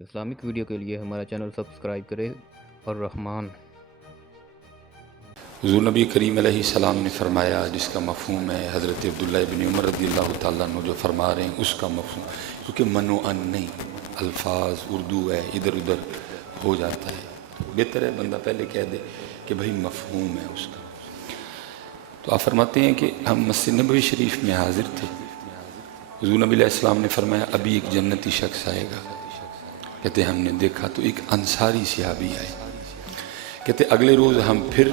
Islamic video کے لیے ہمارا چینل سبسکرائب کریں اور رحمان حضور نبی کریم علیہ السلام نے فرمایا جس کا مفہوم ہے حضرت عبداللہ ابن عمر رضی اللہ تعالیٰ عنہ جو فرما رہے ہیں اس کا مفہوم، کیونکہ من و ان نہیں، الفاظ اردو ہے ادھر ادھر ہو جاتا ہے، بہتر ہے بندہ پہلے کہہ دے کہ بھئی مفہوم ہے اس کا۔ تو آپ فرماتے ہیں کہ ہم مسجد نبوی شریف میں حاضر تھے، حضور نبی علیہ السلام نے فرمایا ابھی ایک جنتی شخص آئے گا، کہتے ہم نے دیکھا تو ایک انصاری صحابی آئے، کہتے اگلے روز ہم پھر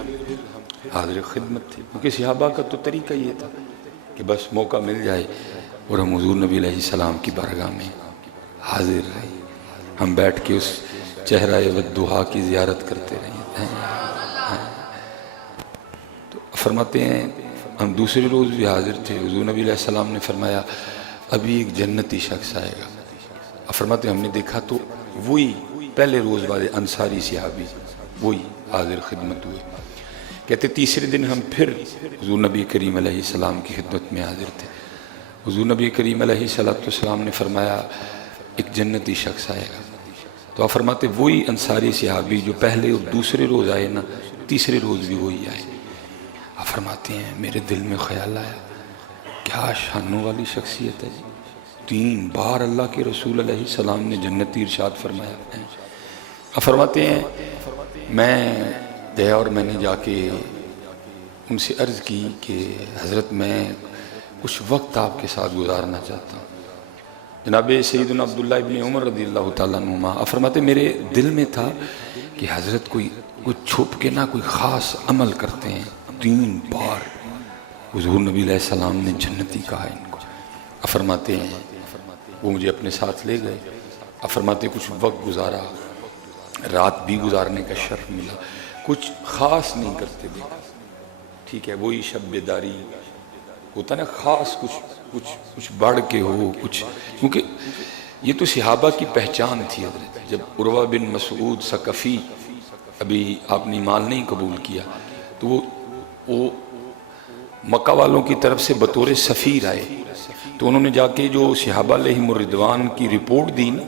حاضر خدمت تھے، کیونکہ صحابہ کا تو طریقہ یہ تھا کہ بس موقع مل جائے اور ہم حضور نبی علیہ السلام کی بارگاہ میں حاضر رہے، ہم بیٹھ کے اس چہرہ والدہا کی زیارت کرتے رہے۔ تو فرماتے ہیں ہم دوسرے روز بھی حاضر تھے، حضور نبی علیہ السلام نے فرمایا ابھی ایک جنتی شخص آئے گا، فرماتے ہیں ہم نے دیکھا تو وہی پہلے روز والے انصاری صحابی وہی حاضر خدمت ہوئے، کہتے تیسرے دن ہم پھر حضور نبی کریم علیہ السلام کی خدمت میں حاضر تھے، حضور نبی کریم علیہ السلام نے فرمایا ایک جنتی شخص آئے گا، تو آپ فرماتے وہی انصاری صحابی جو پہلے اور دوسرے روز آئے نا، تیسرے روز بھی وہی آئے۔ آپ فرماتے ہیں میرے دل میں خیال آیا کیا شانوں والی شخصیت ہے جی، 3 بار اللہ کے رسول علیہ السلام نے جنتی ارشاد فرمایا ہے۔ آپ فرماتے ہیں میں گیا اور میں نے جا کے ان سے عرض کی کہ حضرت میں کچھ وقت آپ کے ساتھ گزارنا چاہتا ہوں۔ جناب سیدنا عبداللہ ابن عمر رضی اللہ تعالیٰ عنہما آپ فرماتے میرے دل میں تھا کہ حضرت کوئی چھپ کے نہ کوئی خاص عمل کرتے ہیں، 3 بار حضور نبی علیہ السلام نے جنتی کہا ان کو۔ آپ فرماتے ہیں وہ مجھے اپنے ساتھ لے گئے، آپ فرماتے کچھ وقت گزارا، رات بھی گزارنے کا شرف ملا، کچھ خاص نہیں کرتے دیکھا، ٹھیک ہے وہی شب بیداری ہوتا نا، خاص کچھ بڑھ کے ہو کچھ، کیونکہ یہ تو صحابہ کی پہچان تھی حضرت۔ جب عروہ بن مسعود ثقفی ابھی آپ نے ایمان نہیں قبول کیا تو وہ مکہ والوں کی طرف سے بطور سفیر آئے، تو انہوں نے جا کے جو صحابہ علیہم الرضوان کی رپورٹ دی نا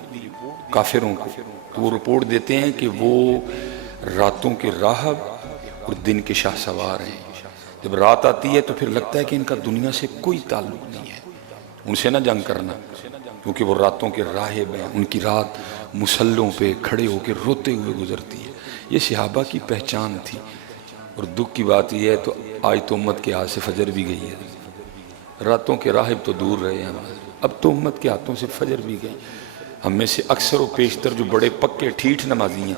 کافروں کو، تو وہ رپورٹ دیتے ہیں کہ وہ راتوں کے راہب اور دن کے شاہ سوار ہیں، جب رات آتی ہے تو پھر لگتا ہے کہ ان کا دنیا سے کوئی تعلق نہیں ہے، ان سے نہ جنگ کرنا، کیونکہ وہ راتوں کے راہب ہیں، ان کی رات مسلوں پہ کھڑے ہو کے روتے ہوئے گزرتی ہے۔ یہ صحابہ کی پہچان تھی، اور دکھ کی بات یہ ہے تو آج تو امت کے ہاتھ سے فجر بھی گئی ہے، راتوں کے راہب تو دور رہے ہیں، اب تو امت کے ہاتھوں سے فجر بھی گئی۔ ہم میں سے اکثر و بیشتر جو بڑے پکے ٹھیٹھ نمازی ہیں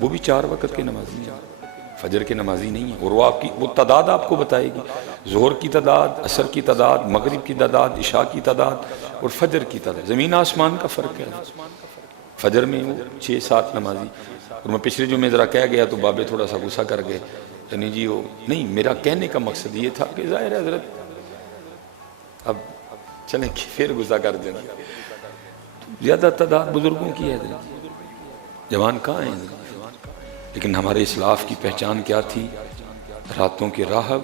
وہ بھی 4 وقت کے نمازی ہیں، فجر کے نمازی نہیں ہیں، اور وہ تعداد آپ کو بتائے گی، ظہر کی تعداد، عصر کی تعداد، مغرب کی تعداد، عشاء کی تعداد اور فجر کی تعداد، زمین آسمان کا فرق ہے۔ فجر میں وہ 6-7 نمازی، اور میں پچھلے جو میں ذرا کہہ گیا تو بابے تھوڑا سا غصہ کر گئے، یعنی جی وہ نہیں، میرا کہنے کا مقصد یہ تھا کہ ظاہر ہے حضرت اب چلیں پھر غصہ کر دینا، زیادہ تعداد بزرگوں کی ہے حضرت، جوان کہاں ہیں حضرت؟ لیکن ہمارے اسلاف کی پہچان کیا تھی؟ راتوں کے راہب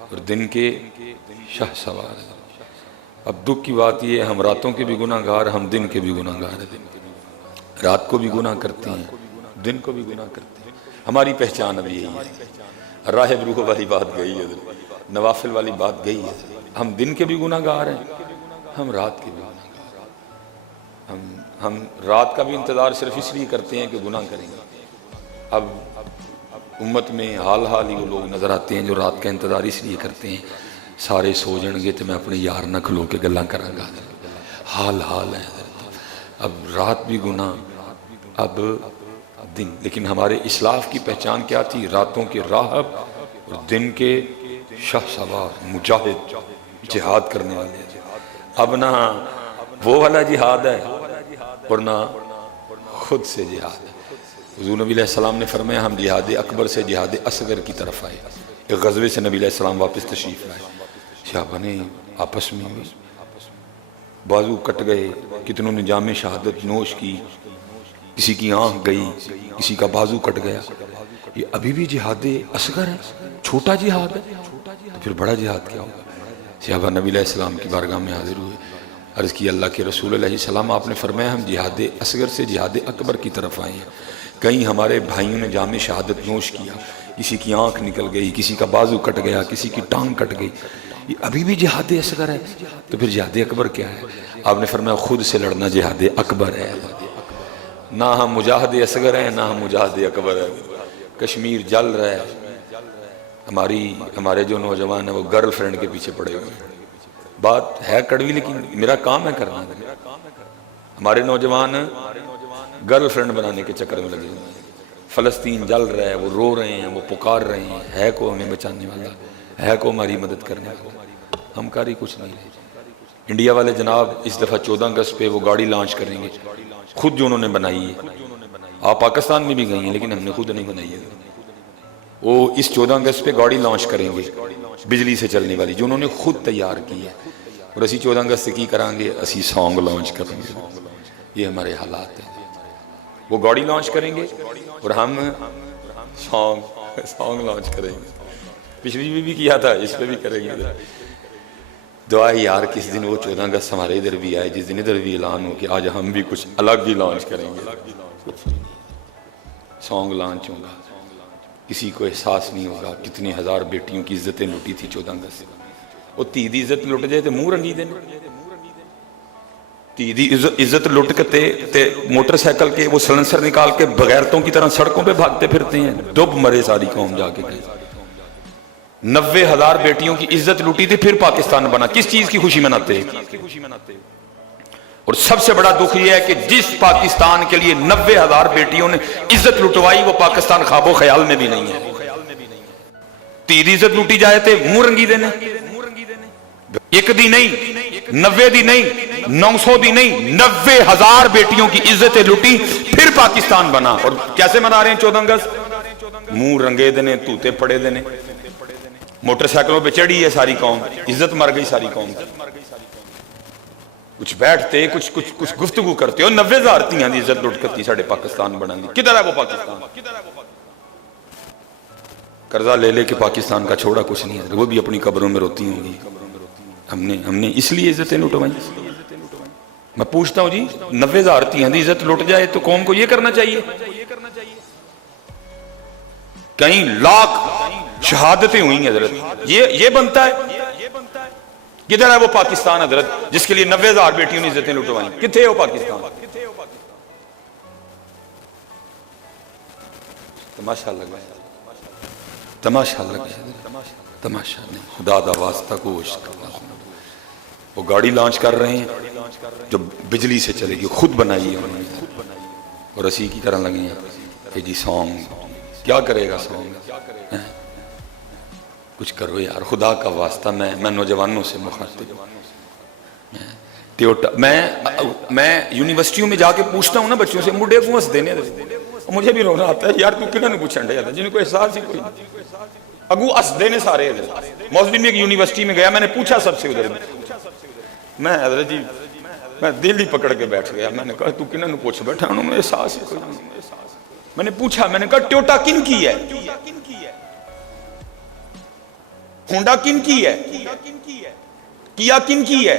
اور دن کے شاہ سوار۔ اب دکھ کی بات یہ ہے ہم راتوں کے بھی گناہ گار، ہم دن کے بھی گناہ گار ہیں، رات کو بھی گناہ کرتے ہیں، دن کو بھی گناہ کرتے ہیں، ہماری پہچان اب یہی ہے۔ راہب روح والی بات گئی ہے، نوافل والی بات گئی ہے، ہم دن کے بھی گناہ گار ہیں، ہم رات کے بھی گناہ گار ہیں، ہم رات کا بھی انتظار صرف اس لیے کرتے ہیں کہ گناہ کریں گے۔ اب امت میں حال ہی وہ لوگ نظر آتے ہیں جو رات کا انتظار اس لیے کرتے ہیں سارے سو جن گے تو میں اپنے یار نہ کھلو کے گلاں کراں گا، حال ہے اب رات بھی گناہ اب دن۔ لیکن ہمارے اسلاف کی پہچان کیا تھی؟ راتوں کے راہب اور دن کے شاہ سوار، مجاہد، جہاد کرنے والے۔ اب نہ وہ والا جہاد ہے اور نہ خود سے جہاد ہے۔ حضور نبی علیہ السلام نے فرمایا ہم جہاد اکبر سے جہاد اصغر کی طرف آئے، ایک غزوے سے نبی علیہ السلام واپس تشریف لائے، صحابہ نے آپس میں بازو کٹ گئے، کتنوں نے جام شہادت نوش کی، کسی کی آنکھ گئی، کسی کا بازو کٹ گیا۔ یہ ابھی بھی جہاد اصغر ہے، چھوٹا جہاد ہے، تو پھر بڑا جہاد کیا ہوگا؟ صحابہ نبی علیہ السلام کی بارگاہ میں حاضر ہوئے، عرض کی اللہ کے رسول علیہ السلام آپ نے فرمایا ہم جہاد اصغر سے جہاد اکبر کی طرف آئے ہیں. کئی ہمارے بھائیوں نے جام شہادت نوش کیا, کسی کی آنکھ نکل گئی, کسی کا بازو کٹ گیا, کسی کی ٹانگ کٹ گئی, یہ ابھی بھی جہاد اصغر ہے, تو پھر جہاد اکبر کیا ہے؟ آپ نے فرمایا خود سے لڑنا جہاد اکبر ہے. نہ ہم مجاہد اصغر ہیں نہ ہم مجاہد اکبر ہے. کشمیر جل رہا ہے, ہمارے جو نوجوان ہیں وہ گرل فرینڈ کے پیچھے پڑے ہوئے ہیں. بات ہے کڑوی لیکن میرا کام ہے کرنا. ہمارے نوجوان گرل فرینڈ بنانے کے چکر میں لگے ہوئے ہیں. فلسطین جل رہا ہے, وہ رو رہے ہیں, وہ پکار رہے ہیں, ہے کو ہمیں بچانے والا, ہے کو ہماری مدد کرنے والا. ہم کاری کچھ نہیں رہے. انڈیا والے جناب اس دفعہ 14 اگست پہ وہ گاڑی لانچ کریں گے, خود جو انہوں نے بنائی ہے. آپ پاکستان میں بھی گئی ہیں لیکن ہم نے خود نہیں بنائی ہے. وہ اس 14 اگست پہ گاڑی لانچ کریں گے بجلی سے چلنے والی, جو انہوں نے خود تیار کی ہے. اور اسی 14 اگست سے کی کریں گے, اسی سانگ لانچ کریں گے. یہ ہمارے حالات ہیں. وہ گاڑی لانچ کریں گے اور ہم سانگ لانچ کریں گے. پچھلی بھی کیا تھا, اس پہ بھی کریں گے. دعا یار کس دن وہ 14 اگست ہمارے ادھر بھی آئے, جس دن ادھر بھی اعلان ہو کہ آج ہم بھی کچھ الگ ہی لانچ کریں گے. سانگ لانچ ہوگا, کسی کو احساس نہیں ہوگا کتنی ہزار بیٹیوں کی عزتیں لوٹی تھی 14 اگست سے. وہ تی دی عزت لٹ جائے تو منہ رنگی دینے. تی دی عزت لٹ کے موٹر سائیکل کے وہ سلنسر نکال کے بغیرتوں کی طرح سڑکوں پہ بھاگتے پھرتے ہیں. ڈب مرے ساری قوم جا کے. 90,000 بیٹیوں کی عزت لوٹی تھی, پھر پاکستان بنا. کس چیز کی خوشی مناتے ہیں؟ اور سب سے بڑا دکھ یہ ہے کہ جس پاکستان کے لیے 90,000 بیٹیوں نے عزت لٹوائی وہ پاکستان خواب و خیال میں بھی نہیں ہے. تیری عزت لوٹی جائے تھے منہ رنگی دینے. ایک دی نہیں, 90 دی نہیں, 900 دی نہیں, 90,000 بیٹیوں کی عزتیں لوٹی پھر پاکستان بنا. اور کیسے منا رہے ہیں 14 اگست؟ منہ رنگے دینے, توتے پڑے دینے. موٹر سائیکلوں پہ چڑھی ہے ساری قوم, عزت مر گئی ساری قوم. کچھ بیٹھتے کچھ گفتگو کرتے, اور 90,000 تیاں دی عزت لٹ کرتی ساڑھے پاکستان بنا دی. کدھر ہے وہ پاکستان؟ قرضہ لے لے کے پاکستان کا چھوڑا کچھ نہیں ہے. وہ بھی اپنی قبروں میں روتی ہوں گی. ہم نے اس لیے عزتیں لٹوائی. میں پوچھتا ہوں جی, 90,000 تیاں دی عزت لٹ جائے تو قوم کو یہ کرنا چاہیے. کئی لاکھ شہادتیں ہوئی ہیں حضرت, یہ بنتا ہے. کدھر ہے وہ پاکستان حضرت جس کے لیے 90,000 بیٹیوں نے عزتیں لٹوائیں؟ کتنے ہو پاکستان؟ تماشا لگا, تماشا لگا, تماشا نہیں. خدا دا واسطہ کوش. وہ گاڑی لانچ کر رہے ہیں جو بجلی سے چلے گی, خود بنائی ہے انہوں نے, اور اسی کی طرح لگے ہیں کہ جی سانگ کیا کرے گا سانگ. کچھ کرو یار خدا کا واسطہ. میں نوجوانوں سے مخاطب. میں یونیورسٹیوں میں جا کے پوچھتا ہوں نا بچوں سے, مڈے کو ہنس دینے, مجھے بھی رونا آتا ہے یار, تو کنہوں نے پوچھا جاتا جن کو احساس ہی کوئی اگو ہنس دینے سارے. موسلی میں ایک یونیورسٹی میں گیا, میں نے پوچھا سب سے ادھر, میں حضرت جی میں دل ہی پکڑ کے بیٹھ گیا. میں نے کہا تو کنہوں نے پوچھ بیٹھا, انہوں نے احساس ہی کوئی. میں نے پوچھا, میں نے کہا ٹوٹا کن کی ہے, ہونڈا کن کی ہے, کیا کن کی ہے,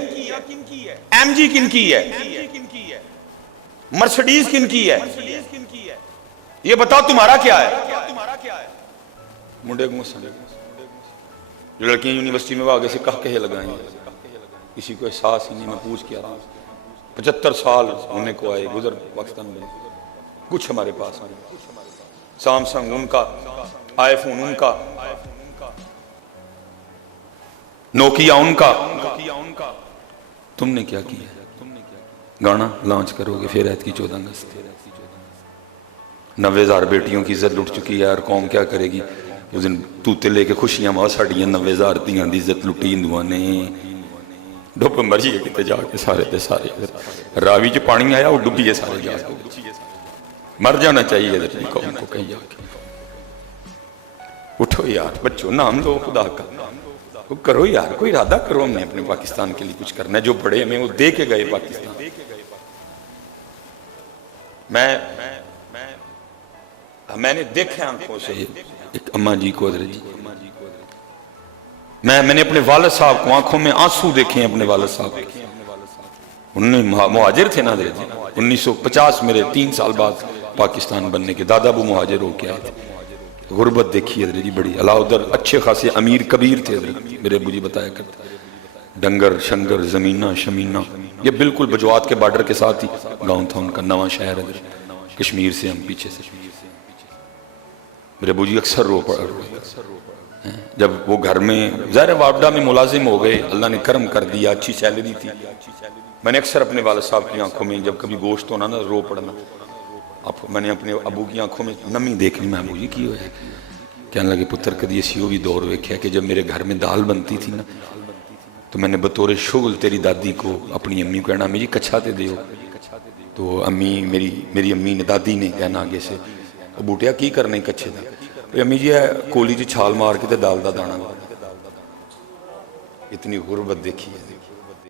ایم جی کن کی ہے, مرسڈیز کن کی ہے, یہ بتاؤ تمہارا کیا ہے. منڈے کو مسئلہ جو لڑکیاں یونیورسٹی میں وہ آگے سے کہے لگائیں, کسی کو احساس ہی نہیں. میں پوچھ کیا رہا, 75 سال ہونے کو آئے گزر پاکستان میں, کچھ ہمارے پاس سامسنگ ان کا, آئی فون ان کا, نوکیا ان کا. تم نے کیا کیا؟ گانا لانچ کرو گے پھر ایت کی 14 اگست. 90,000 بیٹیوں کی عزت لٹ چکی ہے, اور قوم کیا کرے گی؟ اس دن توتے لے کے خوشیاں ماں ساڑیاں 90,000 تیاں دی عزت لٹی ہندوان نے. ڈوپ مرجی ہے کتے جا کے سارے دے سارے راوی جو پانی آیا وہ ڈبی ہے سارے جا کے. مر جانا چاہیے ادھر قوم کو کہیں جا کے. اٹھو یار بچوں, نام لو خدا کا, کرو یار, کوئی ارادہ کرو. ہم نے اپنے پاکستان کے لیے کچھ کرنا ہے. جو بڑے ہمیں وہ دے کے گئے پاکستان. میں نے دیکھا آنکھوں سے ایک اماں جی کو, حضرت جی میں نے اپنے والد صاحب کو آنکھوں میں آنسو دیکھے ہیں, اپنے والد صاحب. انہیں مہاجر تھے نا حضرت جی، 1950 میرے 3 سال بعد پاکستان بننے کے، دادا ابو مہاجر ہو کے آئے تھے۔ غربت دیکھی حضرت جی بڑی، اللہ ادھر اچھے خاصے امیر کبیر تھے حضرت، میرے ابو جی بتایا کرتے، ڈنگر شنگر زمینہ شمینہ، یہ بالکل بجوات کے بارڈر کے ساتھ ہی گاؤں تھا ان کا، نواں شہر حضرت، کشمیر سے ہم پیچھے سے۔ میرے ابو جی اکثر رو پڑ رہے جب وہ گھر میں، ظاہر وابڈا میں ملازم ہو گئے، اللہ نے کرم کر دیا، اچھی سیلری تھی۔ میں نے اکثر اپنے والد صاحب کی آنکھوں میں جب کبھی گوشت ہونا نا رو پڑنا، میں نے اپنے ابو کی آنکھوں میں نمی دیکھنی، میں ابو جی کی ہوئے کہنے لگے پتر کدی اسی وہ بھی دور ویکھیا کہ جب میرے گھر میں دال بنتی تھی نا تو میں نے بطور شغل تیری دادی کو، اپنی امی کو کہنا امی جی کچھا تے دیو، تو امی میری امی نے، دادی نے کہنا آگے سے، بوٹیا کی کرنے کچھے دا، امی جی ہے کولی جی چھال مار کے تے دال دا دانا، اتنی غربت دیکھی ہے۔